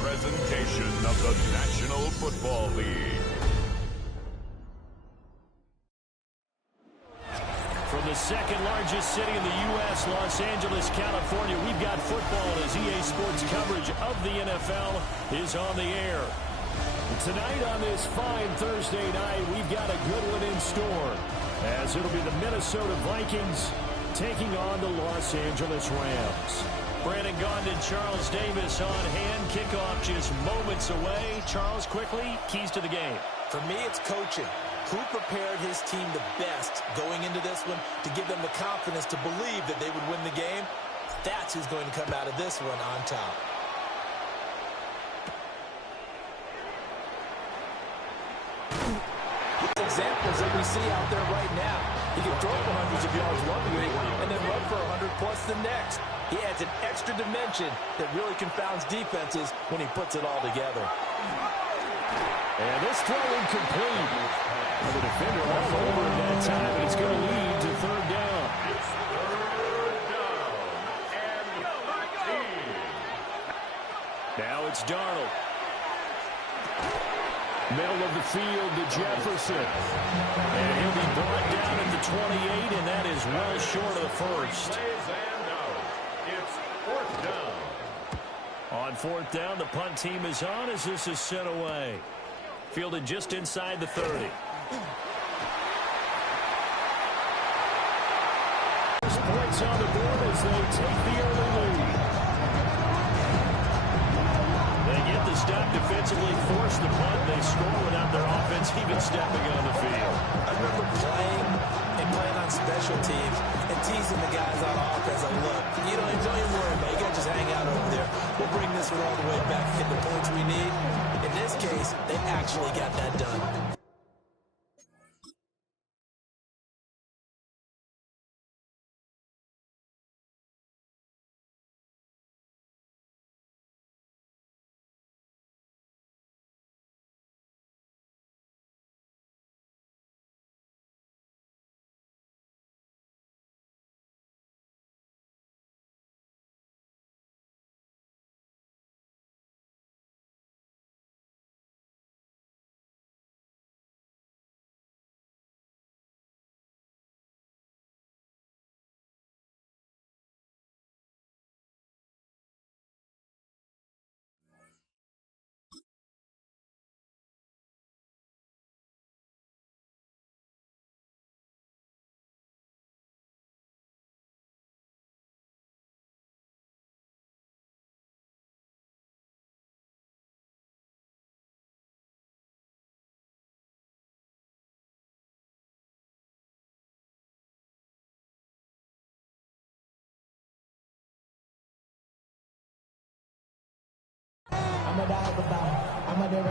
presentation of the National Football League. From the second largest city in the U.S., Los Angeles, California, we've got football as EA Sports coverage of the NFL is on the air. Tonight on this fine Thursday night, we've got a good one in store, as it'll be the Minnesota Vikings taking on the Los Angeles Rams. Brandon Gaughan and Charles Davis on hand. Kickoff just moments away. Charles, quickly, keys to the game. For me, it's coaching. Who prepared his team the best going into this one to give them the confidence to believe that they would win the game? That's who's going to come out of this one on top. Examples that we see out there right now. He can throw for hundreds of yards one week and then run for 100 plus the next. He adds an extra dimension that really confounds defenses when he puts it all together. And this throw incomplete. The defender off over at that time, and it's going to lead to third down. It's third down and 19. Now it's Darnold. Middle of the field to Jefferson. And he'll be brought down at the 28, and that is well short of the first. It's fourth down. On fourth down, the punt team is on as this is sent away. Fielded just inside the 30. Points on the board as they take the early lead. They get the stop defensively, force the punt. They score without their offense even stepping on the field. I remember playing on special teams and teasing the guys on offense. Like, look, don't even worry about it. You got to just hang out over there. We'll bring this one all the way back and get the points we need. In this case, they actually got that done.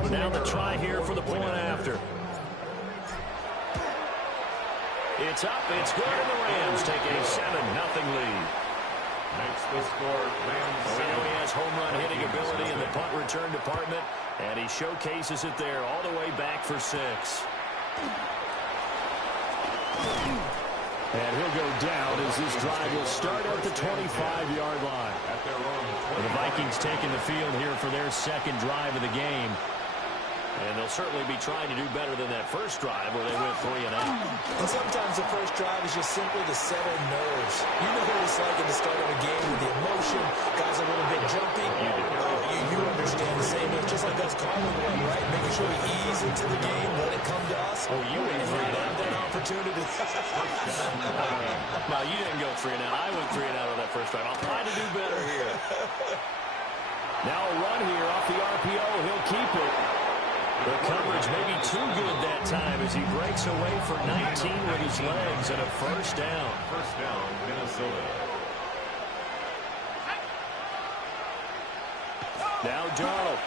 Now the try here for the point after. It's up, it's good, and the Rams take a 7-0 lead. Makes the score Rams. We know he has home run hitting ability in the punt return department, and he showcases it there all the way back for 6. And he'll go down as this drive will start at the 25-yard line. The Vikings taking the field here for their second drive of the game. And they'll certainly be trying to do better than that first drive where they went 3 and out. And sometimes the first drive is just simply to settle nerves. You know what it's like at the start of a game with the emotion. Guys are a little bit jumpy. You understand the same. It's just like us calling one, right? Making sure we ease into the game, let it come to us. Oh, you went 3 and out. That opportunity. No, you didn't go 3 and out. I went 3 and out on that first drive. I'll try to do better here. Now a run here off the RPO. He'll keep it. The coverage may be too good that time as he breaks away for 19 with his legs and a first down. First down, Minnesota. Now Darnold.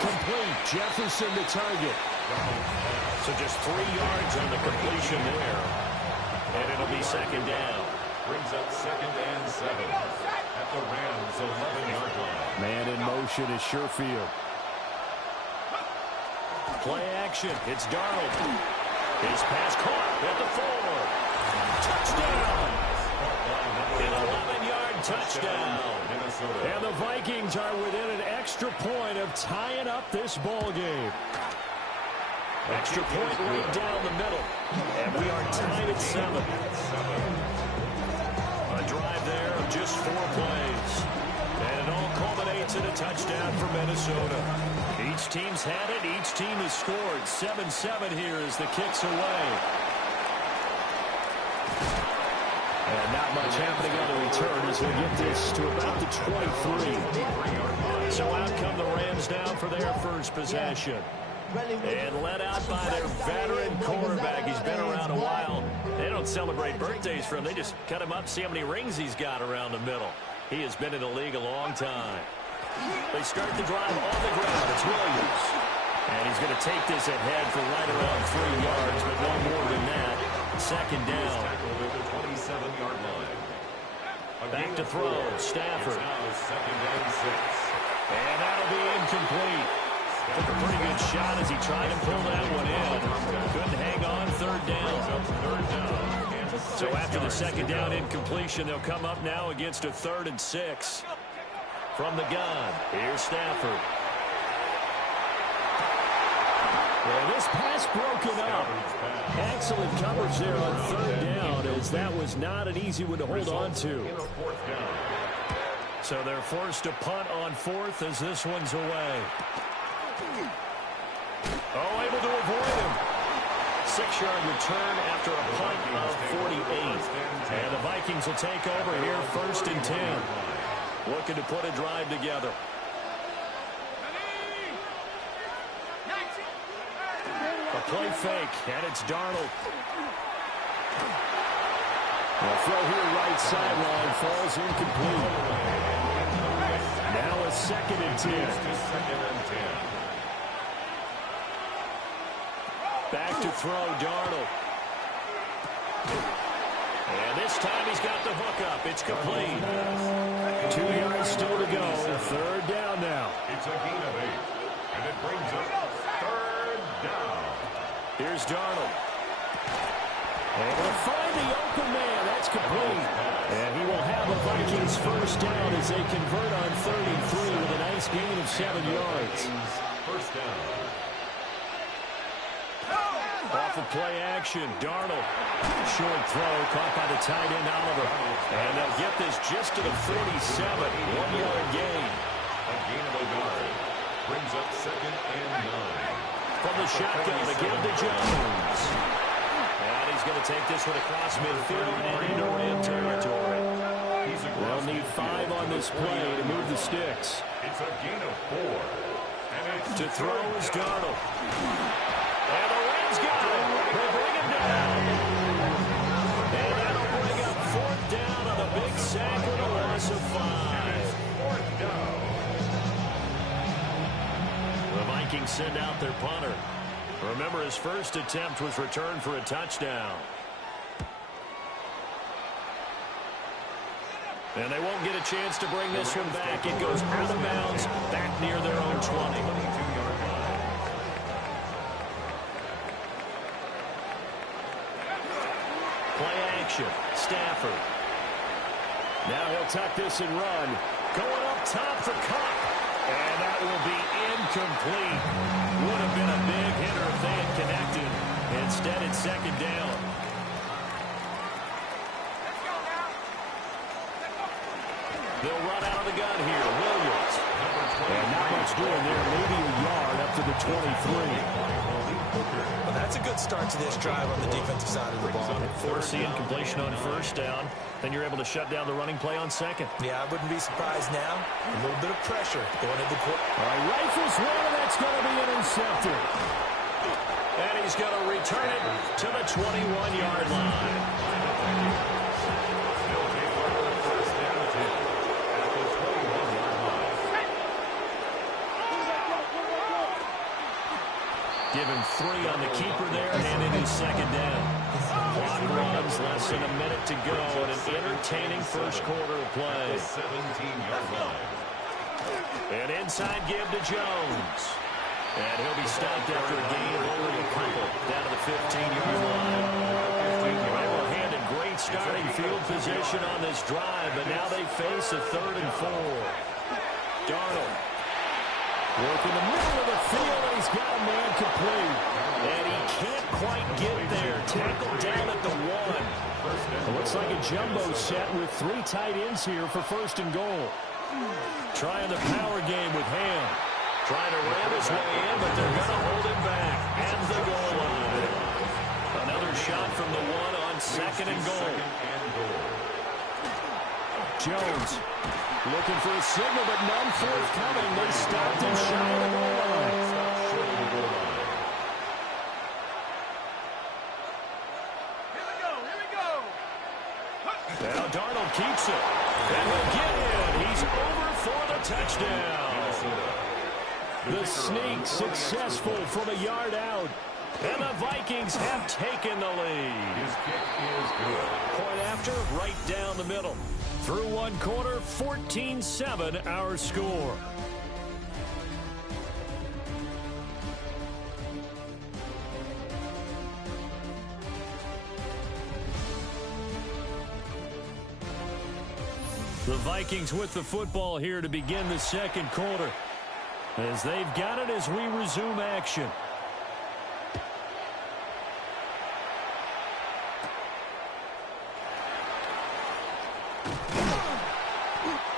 Complete. Jefferson to target. So just 3 yards on the completion there. And it'll be second down. Brings up second and 7 at the Rams' 11-yard line. Man in motion is Sherfield. Play action. It's Darnold. His pass caught at the 4. Touchdown. An 11-yard touchdown. And the Vikings are within an extra extra point of tying up this ball game. Extra point right down the middle. And we are tied at 7. A drive there of just 4 plays. And it all culminates in a touchdown for Minnesota. Each team's had it. Each team has scored. 7-7 here as the kick's away. And not much happening on the return as they get this to about the 23. So out come the Rams now for their first possession. And led out by their veteran quarterback. He's been around a while. They don't celebrate birthdays for him. They just cut him up, see how many rings he's got around the middle. He has been in the league a long time. They start the drive on the ground. It's Williams. And he's going to take this ahead for right around 3 yards, but no more than that. Second down. Back to throw. Stafford. And that'll be incomplete. Took a pretty good shot as he tried to pull that one in. Couldn't hang on. Third down. So after the second down incompletion, they'll come up now against a 3rd and 6. From the gun, here's Stafford. Well, this pass broken up. Excellent coverage there on 3rd down, as that was not an easy one to hold on to. So they're forced to punt on 4th as this one's away. Oh, able to avoid him. 6-yard return after a punt of 48. And the Vikings will take over here 1st and 10. Looking to put a drive together. A play fake, and it's Darnold. The throw here right sideline falls incomplete. Now a 2nd and 10. Back to throw, Darnold. And this time he's got the hook up. It's complete. 2 yards still to go. 3rd down now. It's a gain of 8. And it brings up 3rd down. Here's Darnold. Able to find the open man. That's complete. And he will have a Vikings first down as they convert on 3rd and 3 with a nice gain of 7 yards. First down. Off of play action, Darnold. Short throw caught by the tight end, Oliver. And they'll get this just to the 47. 1-yard gain. A gain of a yard. Brings up 2nd and 9. From the shotgun, again to Jones. And he's going to take this one across midfield and into Ram territory. They'll need 5 on this play to move the sticks. It's a gain of 4. And it's to throw is Darnold. And the Rams got it. They bring him down. And that'll bring up 4th down on a big sack with a loss of 5. 4th down. The Vikings send out their punter. Remember, his first attempt was returned for a touchdown. And they won't get a chance to bring this one back. It goes out of bounds, back near their own 20. Play action. Stafford. Now he'll tuck this and run. Going up top for Cup. And that will be incomplete. Would have been a big hitter if they had connected. Instead, it's 2nd down. They'll run out of the gun here. Williams. And not much doing there. Maybe a yard up to the 23. Well, that's a good start to this drive on the defensive side of the ball. Force the incompletion on 1st down. Then you're able to shut down the running play on 2nd. Yeah, I wouldn't be surprised now. A little bit of pressure going into the court. All right, rifles one, and that's going to be intercepted. And he's going to return it to the 21-yard line. Give him 3 on the keeper there, and it is 2nd down. Clock runs, less than a minute to go, and an entertaining first quarter of play. 17-yard line. And inside give to Jones. And he'll be stopped after a gain of only a couple down to the 15-yard line. They were handed great starting field position on this drive, but now they face a 3rd and 4. Darnold. Working the middle of the field, and he's got a man complete. And he can't quite get there. Tackled down at the 1. It looks like a jumbo set with 3 tight ends here for first and goal. Trying the power game with Ham. Trying to ram his way in, but they're going to hold him back. And the goal line. Another shot from the 1 on second and goal. Jones looking for a signal, but none forthcoming. They stopped him shy of the goal line. Now Darnold keeps it. And he'll get in. He's over for the touchdown. The sneak successful from a yard out. And the Vikings have taken the lead. His kick is good. Point after, right down the middle. Through one quarter, 14-7 our score. The Vikings with the football here to begin the second quarter. As they've got it as we resume action.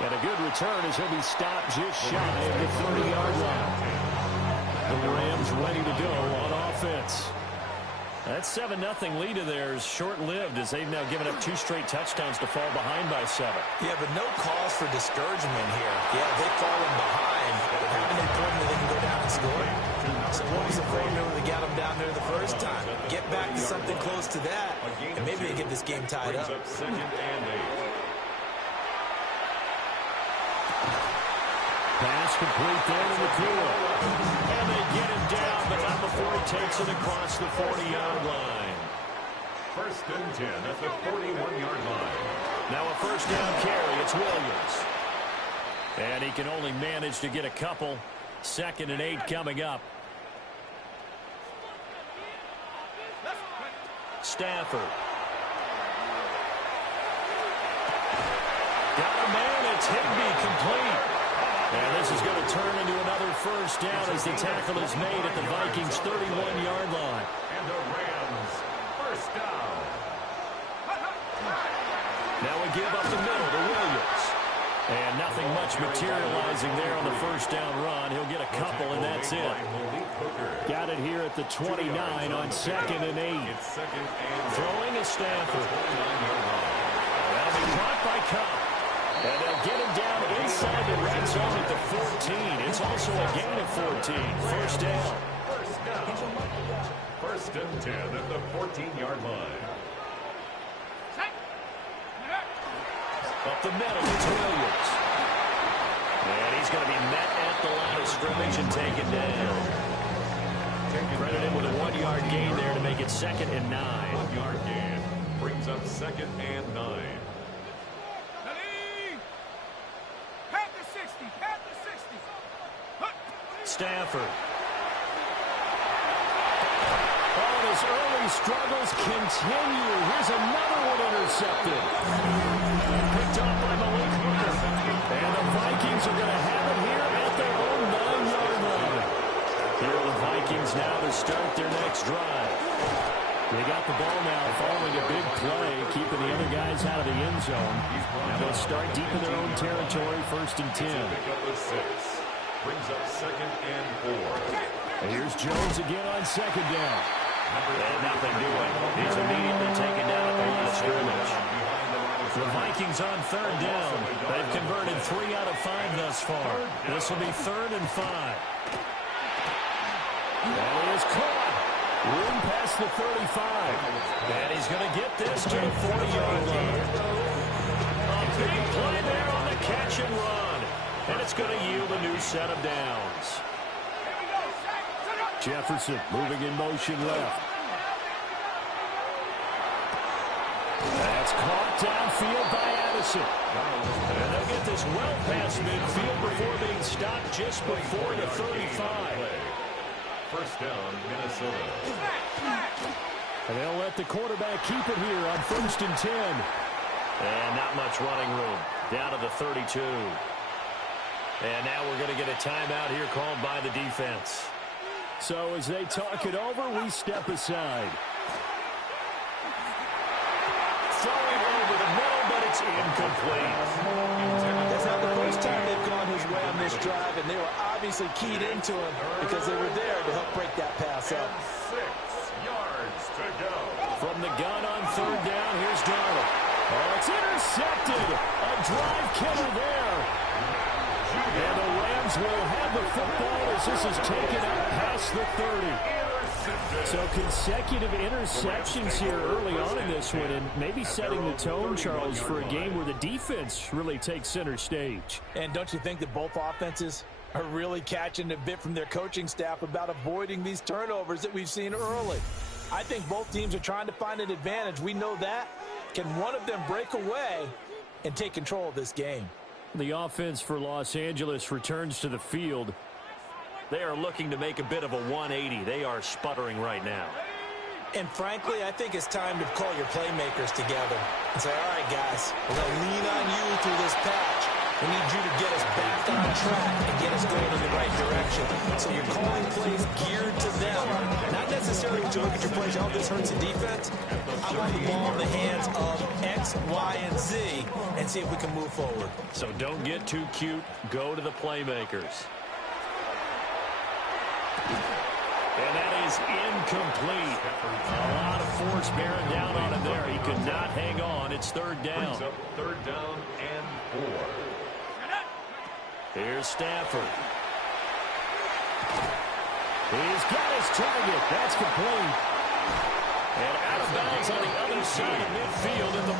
And a good return as he'll be stopped just shy of the 30-yard line. The Rams ready to go on offense. That 7-0 lead of theirs short-lived as they've now given up 2 straight touchdowns to fall behind by 7. Yeah, but no cause for discouragement here. Yeah, they've fallen behind. Haven't they proven that they can go down and score? So what was the formula that got them down there the first time? Get back to something close to that, and maybe they get this game tied up. Second and 8. Pass complete there to McCool. And they get him down, but not before he takes it across the 40-yard line. First and 10 at the 41-yard line. Now a first down carry. It's Williams. And he can only manage to get a couple. Second and 8 coming up. Stafford. Got a man. It's Higbee complete. And this is going to turn into another first down as the tackle is made at the Vikings' 31-yard line. And the Rams, first down. Now we give up the middle to Williams. And nothing much materializing there on the first down run. He'll get a couple, and that's it. Got it here at the 29 on second and 8. Throwing is Stafford. That'll be caught by Cobb. And they'll get him down inside the red zone at the 14. It's also a gain of 14. First down. First and 10 at the 14-yard line. Up the middle, it's Williams. And he's going to be met at the line of scrimmage and taken down. Credit him with a 1-yard gain there to make it second and 9. 1-yard gain brings up second and 9. Stafford. Oh, and his early struggles continue. Here's another one intercepted. Picked up by Malik Hooker. And the Vikings are going to have it here at their own 9-yard line. Here are the Vikings now to start their next drive. They got the ball now following a big play, keeping the other guys out of the end zone. Now they'll start deep in their own territory, first and 10. Brings up second and 4. And here's Jones again on second down. And nothing doing. He's immediately taken down at the line of scrimmage. The Vikings on third down. They've converted 3 out of 5 thus far. This will be third and 5. And he is caught. Room past the 35. And he's going to get this to the 40-yard line. A big play there on the catch and run. And it's going to yield a new set of downs. Jefferson moving in motion left. That's caught downfield by Addison. And they'll get this well past midfield before being stopped just before the 35. First down, Minnesota. And they'll let the quarterback keep it here on first and 10. And not much running room. Down to the 32. And now we're going to get a timeout here called by the defense. So as they talk it over, we step aside. Throwing over the middle, but it's incomplete. That's not the first time they've gone his way on this drive, and they were obviously keyed into him because they were there to help break that pass up. 6 yards to go. From the gun on third down, here's Darnold. Oh, it's intercepted. A drive killer there. And the Rams will have the football as this is taken out past the 30. So consecutive interceptions here early on in this one, and maybe setting the tone, Charles, for a game where the defense really takes center stage. And don't you think that both offenses are really catching a bit from their coaching staff about avoiding these turnovers that we've seen early? I think both teams are trying to find an advantage. We know that. Can one of them break away and take control of this game? The offense for Los Angeles returns to the field. They are looking to make a bit of a 180. They are sputtering right now. And frankly, I think it's time to call your playmakers together and say, all right, guys, we're going to lean on you through this patch. We need you to get us back on track and get us going in the right direction. So you're calling plays geared to them. Not necessarily to look at your plays, oh, this hurts the defense. I want the ball in the hands of X, Y, and Z and see if we can move forward. So don't get too cute. Go to the playmakers. And that is incomplete. A lot of force bearing down on him there. He could not hang on. It's third down. Third down and 4. Here's Stafford. He's got his target. That's complete. And out of bounds on the other side of midfield at the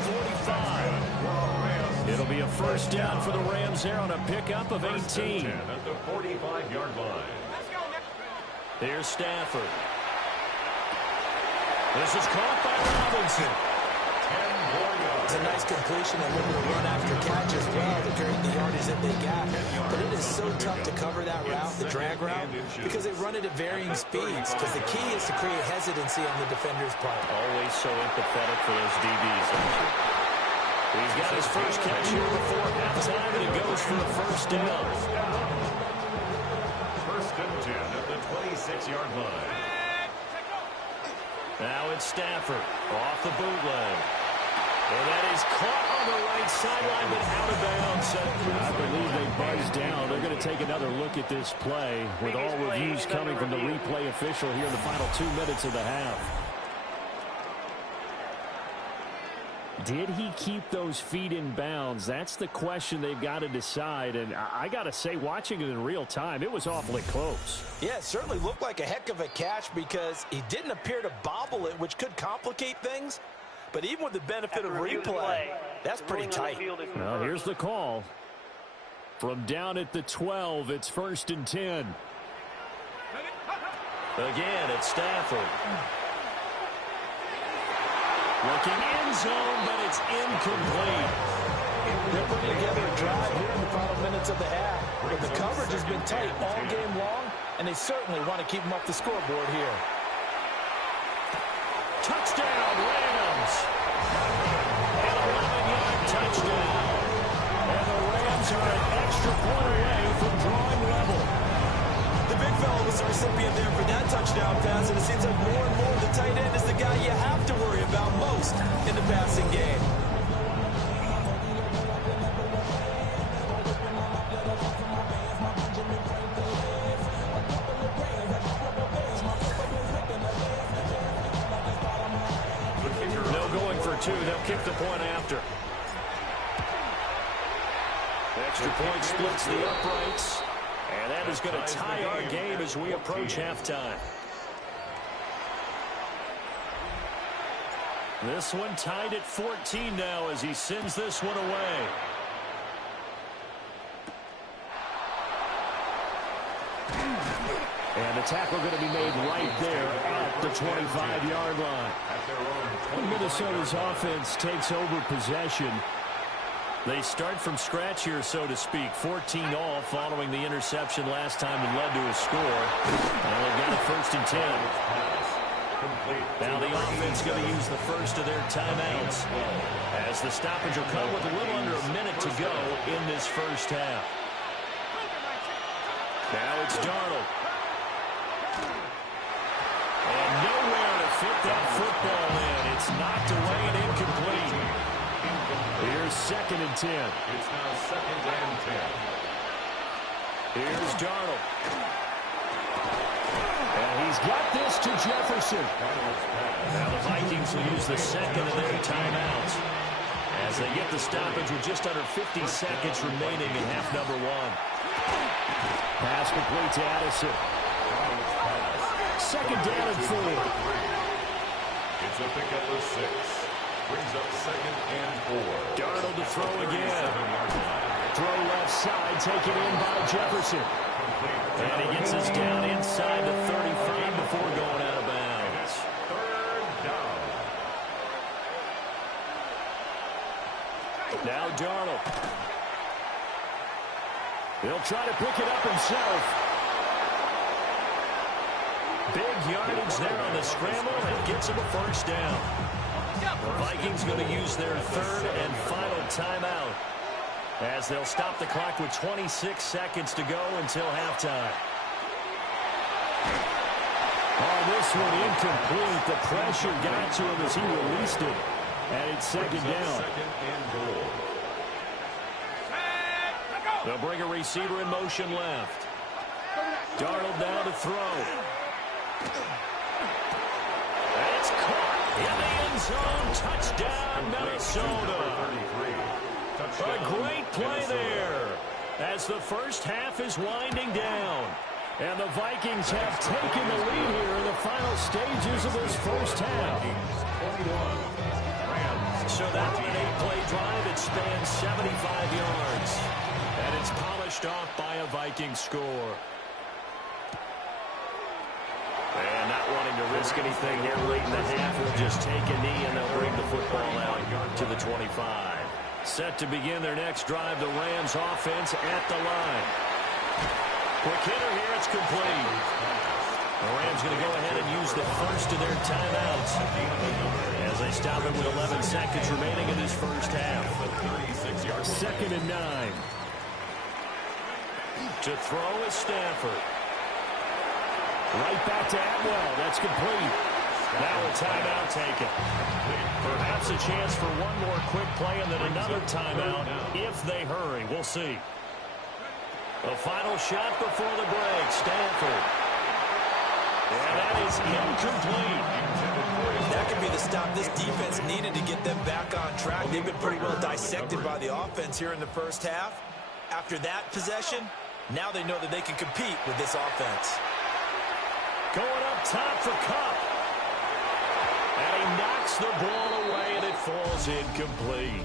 45. It'll be a first down for the Rams there on a pickup of 18. At the 45-yard line. Here's Stafford. This is caught by Robinson. 10 more yards. It's a nice completion and a little bit of run after catch as well to create the yardage that they got. But it is so tough to cover that route, the drag route, because they run it at varying speeds. Because the key is to create hesitancy on the defender's part. Always so empathetic for those DBs, aren't you? He's got his first catch here before halftime, and it goes for a first down. First and 10 at the 26-yard line. Now it's Stafford off the bootleg. And that is caught on the right sideline, but out of bounds. I believe they buzzed down. They're going to take another look at this play with all reviews coming from the replay official here in the final 2 minutes of the half. Did he keep those feet in bounds? That's the question they've got to decide. And I got to say, watching it in real time, it was awfully close. Yeah, it certainly looked like a heck of a catch because he didn't appear to bobble it, which could complicate things. But even with the benefit of replay, that's pretty tight. Well, here's the call. From down at the 12, it's first and 10. Again, it's Stafford. Looking end zone, but it's incomplete. They're putting together a drive here in the final minutes of the half. But the coverage has been tight all game long, and they certainly want to keep them off the scoreboard here. Touchdown, Rams. An 11-yard touchdown. And the Rams are an extra point away from drawing level. The big fella was the recipient there for that touchdown pass, and it seems like more and more the tight end is the guy you have to worry about most in the passing game. No going for two. They'll kick the point after. Extra point splits the uprights. And that is going to tie our game as we approach halftime. This one tied at 14 now as he sends this one away. And the tackle going to be made right there at the 25-yard line. Minnesota's offense takes over possession. They start from scratch here, so to speak. 14-all following the interception last time and led to a score. And they've got it first and 10. Now the offense going to use the first of their timeouts as the stoppage will come with a little under a minute to go in this first half. Now it's Darnold. And nowhere to fit that football in. It's knocked away and incomplete. Here's 2nd and 10. It's now 2nd and 10. Here's Darnold. And he's got this to Jefferson. Now the Vikings will use the 2nd of their timeouts as they get the stoppage with just under 50 seconds remaining in half number 1. Pass complete to Addison. 2nd down and 4. It's a pickup of 6. Brings up 2nd and 4. Darnold to throw again. Throw left side, taken in by Jefferson. And he gets us down inside the 35 before going out of bounds. 3rd down. Now Darnold. He'll try to pick it up himself. Big yardage there on the scramble and gets him a 1st down. The Vikings going to use their 3rd and final timeout as they'll stop the clock with 26 seconds to go until halftime. Oh, this one incomplete. The pressure got to him as he released it. And it's 2nd down. 2nd and goal. They'll bring a receiver in motion left. Darnold down to throw. And it's caught in the end zone. Touchdown, Minnesota. A great play there as the first half is winding down. And the Vikings have taken the lead here in the final stages of this first half. So that's an 8-play drive. It spans 75 yards. And it's polished off by a Viking score. And not wanting to risk anything here late in the half, we'll just take a knee and they'll bring the football out to the 25. Set to begin their next drive, the Rams offense at the line. Quick hitter here, it's complete. The Rams going to go ahead and use the first of their timeouts as they stop it with 11 seconds remaining in this first half. 2nd and 9. To throw is Stafford. Right back to Atwell. That's complete. Now a timeout taken. Perhaps a chance for one more quick play and then another timeout if they hurry. We'll see. The final shot before the break. Stafford. And that is incomplete. That could be the stop this defense needed to get them back on track. They've been pretty well dissected by the offense here in the first half. After that possession, now they know that they can compete with this offense. Going up top for Kupp. And he knocks the ball away, and it falls incomplete.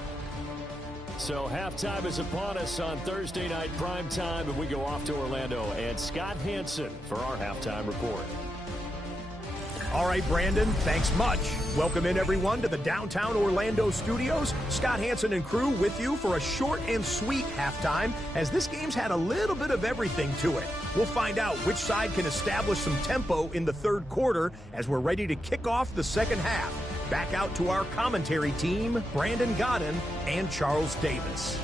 So halftime is upon us on Thursday night primetime, and we go off to Orlando. And Scott Hansen for our halftime report. All right, Brandon, thanks much. Welcome in, everyone, to the downtown Orlando studios. Scott Hansen and crew with you for a short and sweet halftime, as this game's had a little bit of everything to it. We'll find out which side can establish some tempo in the third quarter as we're ready to kick off the second half. Back out to our commentary team, Brandon Godden and Charles Davis.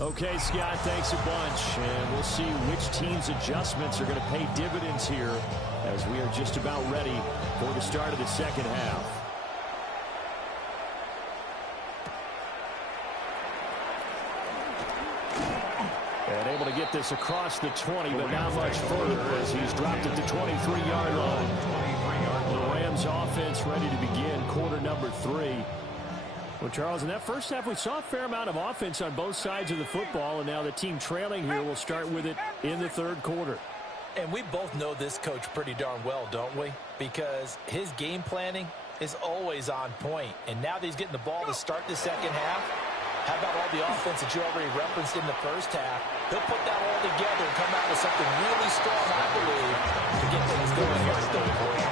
Okay, Scott, thanks a bunch. And we'll see which team's adjustments are going to pay dividends here as we are just about ready for the start of the second half. And able to get this across the 20, but not much further as he's dropped it to 23-yard line. The Rams offense ready to begin quarter number 3. Well, Charles, in that first half, we saw a fair amount of offense on both sides of the football, and now the team trailing here will start with it in the third quarter. And we both know this coach pretty darn well, don't we? Because his game planning is always on point. And now that he's getting the ball to start the second half, how about all the offense that you already referenced in the first half? He'll put that all together and come out with something really strong, I believe, to get things going here in the third quarter.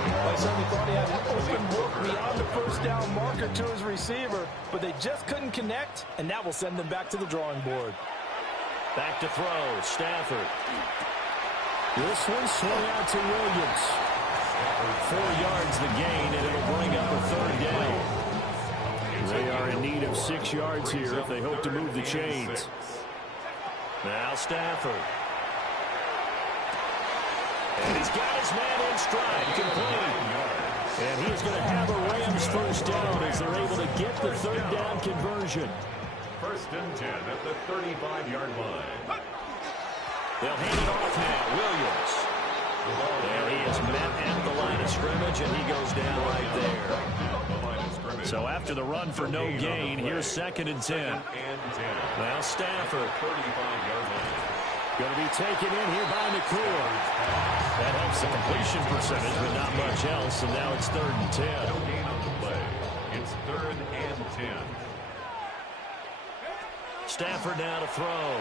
I certainly thought he had an open look beyond the first down marker to his receiver, but they just couldn't connect, and that will send them back to the drawing board. Back to throw, Stafford. This one swung out to Williams. 4 yards the gain, and it'll bring up a third down. They are in need of 6 yards here if they hope to move the chains. Now Stafford. And he's got his man in stride, complete. And he is going to have a Rams first down as they're able to get the third down conversion. First and 10 at the 35-yard line. They'll hand it off now. Williams. And he is met at the line of scrimmage, and he goes down right there. So after the run for no gain, here's 2nd and 10. Now Stafford. 35-yard line. Going to be taken in here by McCool. That helps the completion percentage, but not much else. And now it's 3rd and 10. No gain on the play. It's 3rd and 10. Stafford now to throw.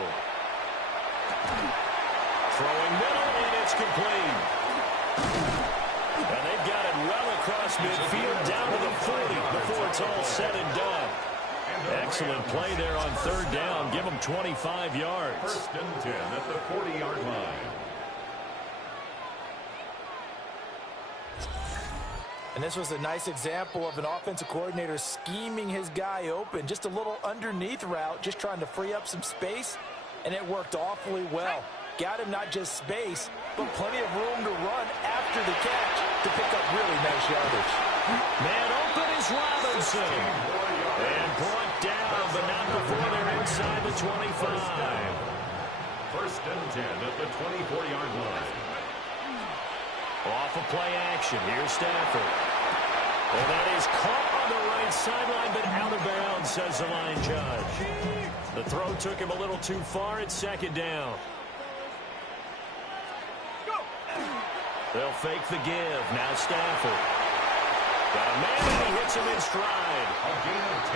Throwing middle, and it's complete. And they've got it well across midfield down to the 40 before it's all said and done. Excellent play there on 3rd down. Give them 25 yards. First and 10 at the 40-yard line. And this was a nice example of an offensive coordinator scheming his guy open. Just a little underneath route, just trying to free up some space, and it worked awfully well. Got him not just space, but plenty of room to run after the catch to pick up really nice yardage. Man open is Robinson. And brought down, but not before they're inside the 25. First and 10 at the 24-yard line. Off of play action. Here's Stafford. And that is caught on the right sideline, but out of bounds, says the line judge. The throw took him a little too far. It's 2nd down. They'll fake the give. Now Stafford. Got a man, and he hits him in stride.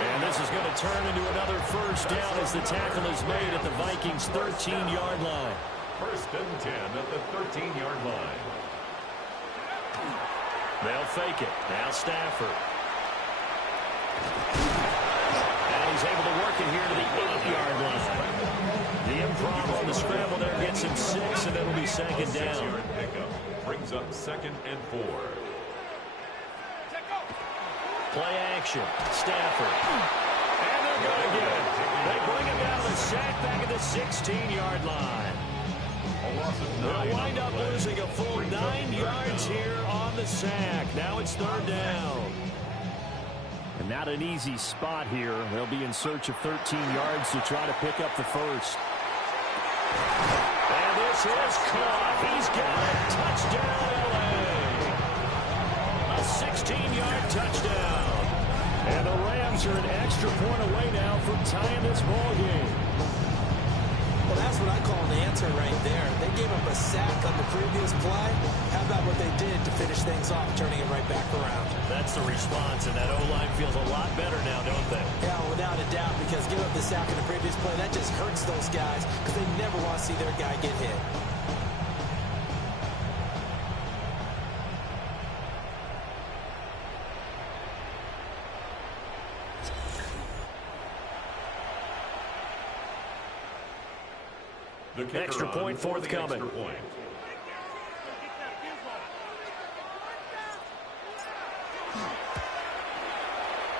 And this is going to turn into another first down as the tackle is made at the Vikings' 13-yard line. First and 10 at the 13-yard line. They'll fake it. Now Stafford. And he's able to work it here to the 8-yard line. The improv on the scramble there gets him 6, and it'll be 2nd down. 6-yard pickup brings up 2nd and 4. Play action. Stafford. And they're going to get it. They bring him down the sack back at the 16-yard line. They'll wind up losing a full 9 yards here on the sack. Now it's 3rd down. And not an easy spot here. They'll be in search of 13 yards to try to pick up the first. And this is caught. He's got it. Touchdown, L.A. A 16-yard touchdown. And the Rams are an extra point away now from tying this ball game. Well, that's what I call an answer right there. They gave up a sack on the previous play. How about what they did to finish things off, turning it right back around? That's the response, and that O-line feels a lot better now, don't they? Yeah, without a doubt, because giving up the sack in the previous play, that just hurts those guys because they never want to see their guy get hit. The extra point forthcoming. Extra point.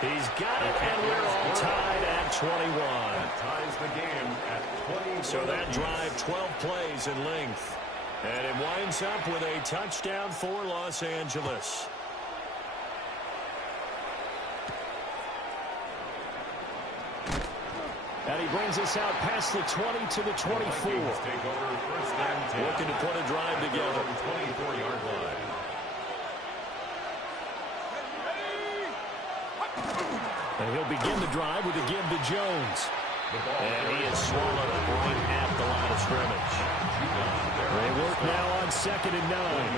He's got it, and we're all tied at 21. That ties the game at 20. So that drive, 12 plays in length. And it winds up with a touchdown for Los Angeles. And he brings us out past the 20 to the 24. Looking to put a drive together. 24-yard line. And he'll begin the drive with a give to Jones. And he is swallowed up right at the line of scrimmage. They work now on 2nd and 9.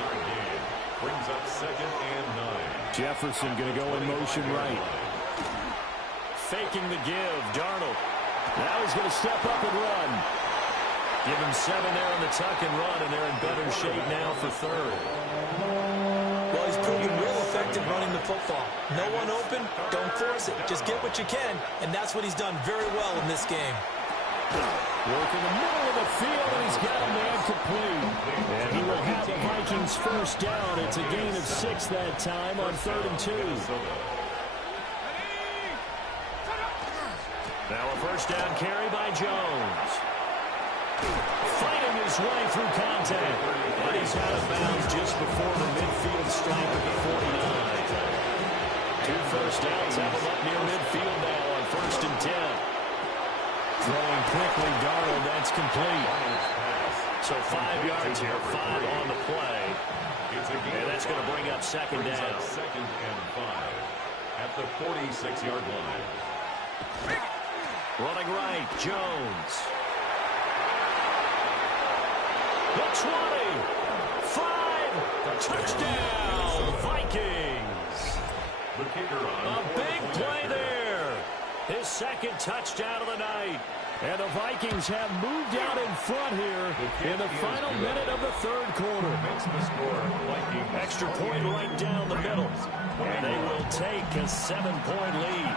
Brings up 2nd and 9. Jefferson going to go in motion right. Faking the give. Darnold. Now he's going to step up and run. Give him 7 there on the tuck and run, and they're in better shape now for 3rd. Well, he's proven real effective running the football. No one open, don't force it. Just get what you can, and that's what he's done very well in this game. Working the middle of the field, and he's got a man complete. And he will have the Vikings first down. It's a gain of 6 that time on 3rd and 2. Now a first down carry by Jones. Fighting his way through contact. And he's out of bounds just before the midfield stripe at the 49. 2 first downs have him up near midfield now on 1st and 10. Throwing quickly, Darnold, that's complete. So 5 yards here, 5 on the play. And that's going to bring up 2nd down. 2nd and 5 at the 46-yard line. Running right, Jones. The 20. 5. Touchdown, Vikings. The kicker on a big play there. His 2nd touchdown of the night. And the Vikings have moved out in front here in the final minute of the 3rd quarter. Extra point right down the middle. And they will take a 7-point lead.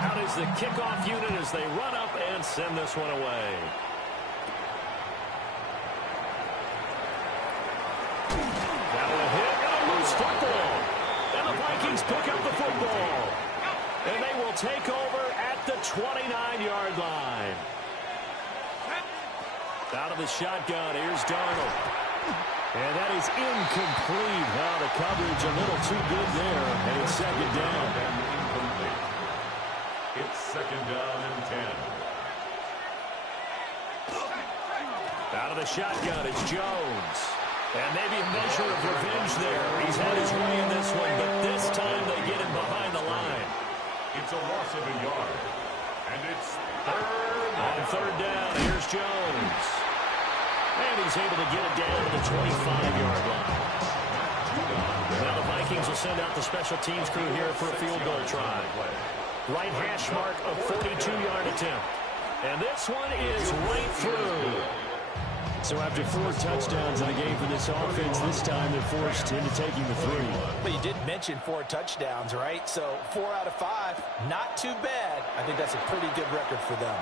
Out is the kickoff unit as they run up and send this one away. Now a hit and a loose football. And the Vikings pick up the football. And they will take over at the 29-yard line. Out of the shotgun, here's Darnold. And that is incomplete. Well, the coverage a little too good there, and it's 2nd down. It's 2nd down and 10. Out of the shotgun, it's Jones. And maybe a measure of revenge there. He's had his way in this one, but this time they get him behind the line. It's a loss of a yard. And it's 3rd on 3rd down, here's Jones. And he's able to get it down to the 25-yard line. Now the Vikings will send out the special teams crew here for a field goal try. Right hash mark, a 42-yard attempt. And this one is right through. So after 4 touchdowns in a game for this offense, this time they're forced into taking the 3. But you did mention 4 touchdowns, right? So 4 out of 5, not too bad. I think that's a pretty good record for them.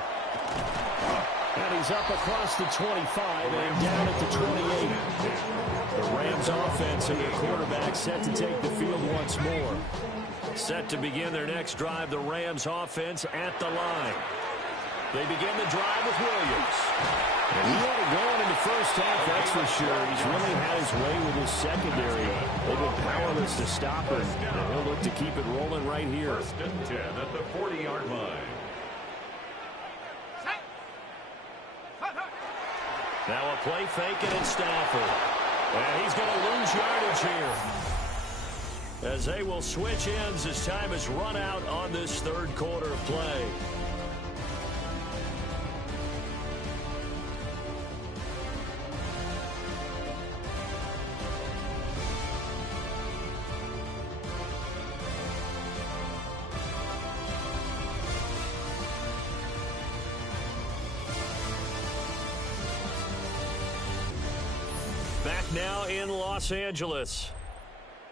And he's up across the 25 and down at the 28. The Rams offense and their quarterback set to take the field once more. Set to begin their next drive, the Rams offense at the line. They begin the drive with Williams. And he had it going in the first half, that's for sure. He's really had his way with his secondary. They've been powerless to stop him. And he'll look to keep it rolling right here. 1st and 10 at the 40-yard line. Now a play fake, and it's Stafford. And he's going to lose yardage here. As they will switch ends as time is run out on this 3rd quarter of play. Back now in Los Angeles.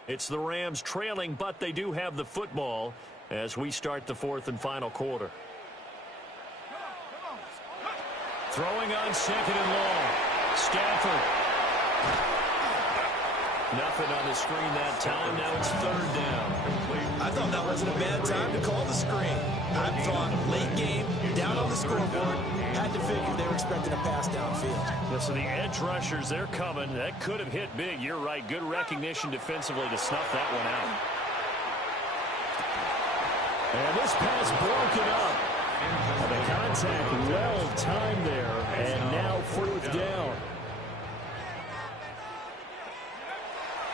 It's the Rams trailing, but they do have the football as we start the 4th and final quarter. Throwing on 2nd and long. Stafford. Nothing on the screen that time. Now it's 3rd down. I thought that wasn't a bad time to call the screen. I thought late game, down on the scoreboard, had to figure they were expecting a pass downfield. Yeah, so the edge rushers, they're coming. That could have hit big. You're right. Good recognition defensively to snuff that one out. And this pass broken up. And the contact well timed there. And now 4th down.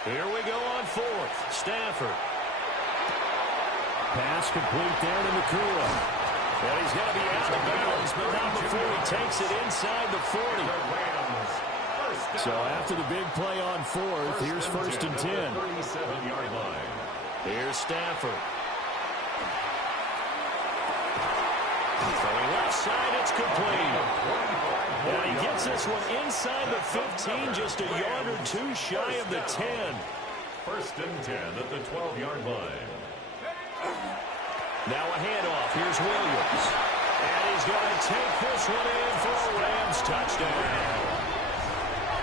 Here we go on 4th. Stafford. Pass complete down to Nakua. And he's going to be out of bounds, but not before he takes it inside the 40. So after the big play on 4th, here's 1st and 10. 37-yard line. Here's Stafford. Throwing left side, it's complete. And he gets this one inside the 15, just a yard or 2 shy of the 10. 1st and 10 at the 12-yard line. Now a handoff. Here's Williams. And he's going to take this one in for a Rams touchdown.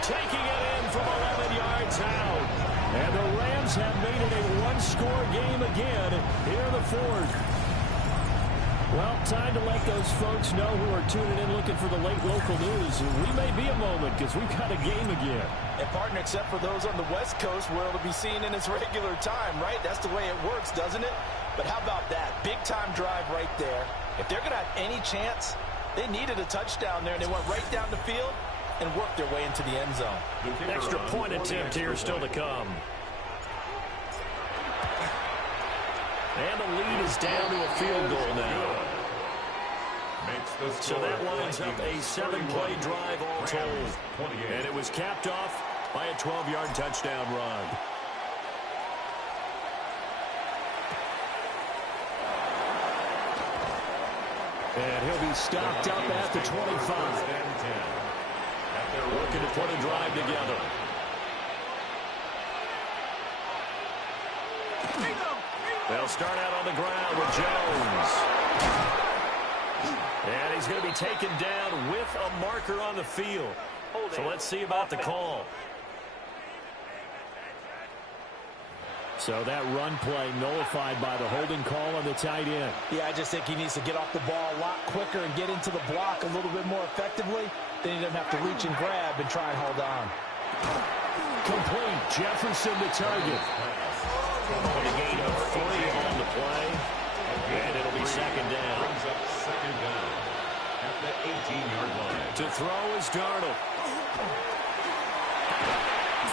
Taking it in from 11 yards out. And the Rams have made it a one-score game again here in the fourth. Well, time to let those folks know who are tuning in looking for the late local news. We may be a moment because we've got a game again. And, partner, except for those on the West Coast where it'll be seen in its regular time, right? That's the way it works, doesn't it? But how about that? Big-time drive right there. If they're going to have any chance, they needed a touchdown there, and they went right down the field and worked their way into the end zone. Extra point attempt here still to come. And the lead is down to a field goal now. So that lines up a 7-play drive all told. And it was capped off by a 12-yard touchdown run. And he'll be stopped up at the 25. Looking to put a drive together. They'll start out on the ground with Jones. And he's going to be taken down with a marker on the field. So let's see about the call. So that run play nullified by the holding call on the tight end. Yeah, I just think he needs to get off the ball a lot quicker and get into the block a little bit more effectively. Then he doesn't have to reach and grab and try and hold on. Complete. Jefferson the target. A gain of 3 on the play. And it'll be second down. Brings up second down at the 18-yard line. To throw is Darnold.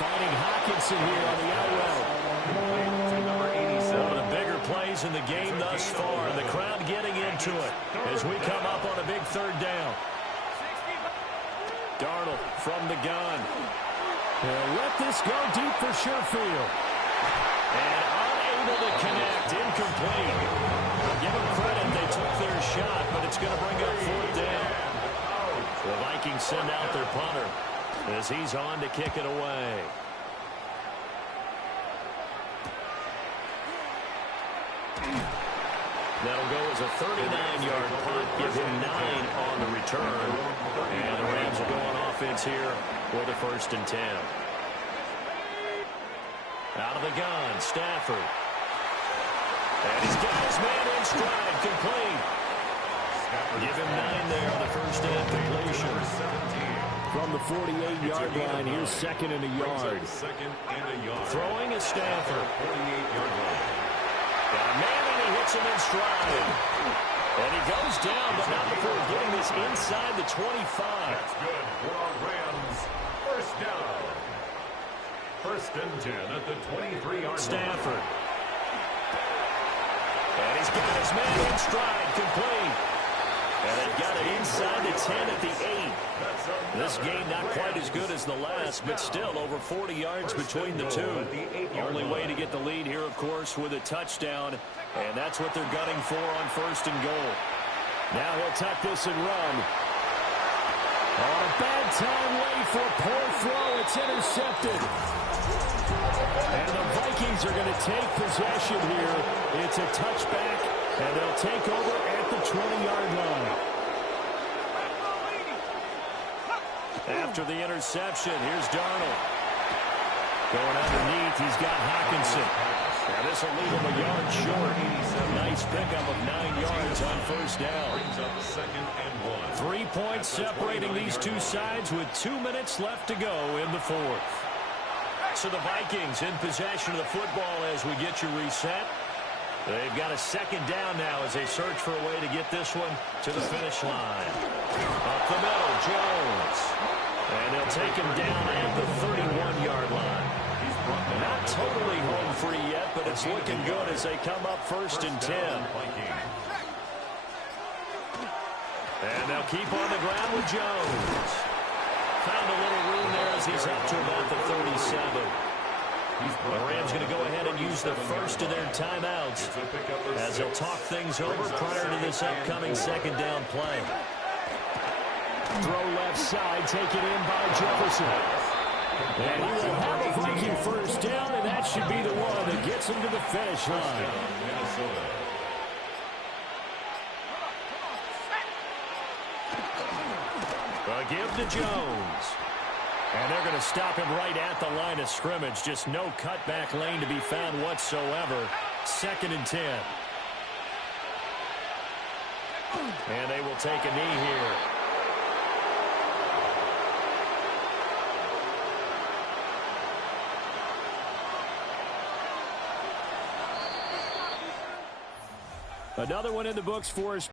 Finding Hawkinson here on the out route. One of the bigger plays in the game thus far, and the crowd getting into it as we come up on a big third down. Darnold from the gun. He'll let this go deep for Sherfield. And unable to connect, incomplete. Give them credit, they took their shot, but it's going to bring up fourth down. The Vikings send out their punter as he's on to kick it away. That'll go as a 39-yard punt, give him 9 on the return. And the Rams will go on offense here with a 1st and 10. Out of the gun, Stafford. And he's got his man in stride, complete. Give him 9 there on the first down completion. From the 48-yard line, here's second and a yard. Throwing is Stafford. 48-yard line. Got a man and he hits him in stride. And he goes down, but not before getting this inside the 25. That's good for our Rams. First down. 1st and 10 at the 23-yard line. Stafford. And he's got his man in stride, complete. And they've got it inside the 10 at the 8. This game not quite as good as the last, but still over 40 yards between the two. Only way to get the lead here, of course, with a touchdown. And that's what they're gunning for on 1st and goal. Now he'll tuck this and run. On a bad time late for a poor throw. It's intercepted. And the Vikings are going to take possession here. It's a touchback, and they'll take over at the 20-yard line. After the interception, here's Darnold. Going underneath, he's got Hawkinson. Now this will leave him a yard short. Nice pickup of 9 yards on 1st down. 3 points separating these two sides with 2 minutes left to go in the fourth. So the Vikings in possession of the football as we get you reset. They've got a second down now as they search for a way to get this one to the finish line. Up the middle, Jones. And they'll take him down at the 31-yard line. Not totally home free yet, but it's looking good as they come up 1st and 10. And they'll keep on the ground with Jones. Found a little room there as he's up to about the 37. The Rams going to go ahead and use the first of their timeouts as they'll talk things over prior to this upcoming second down play. Throw left side, taken in by Jefferson. And he will have a Viking first down, and that should be the one that gets him to the finish line. A give to Jones. And they're going to stop him right at the line of scrimmage. Just no cutback lane to be found whatsoever. 2nd and 10. And they will take a knee here. Another one in the books for us.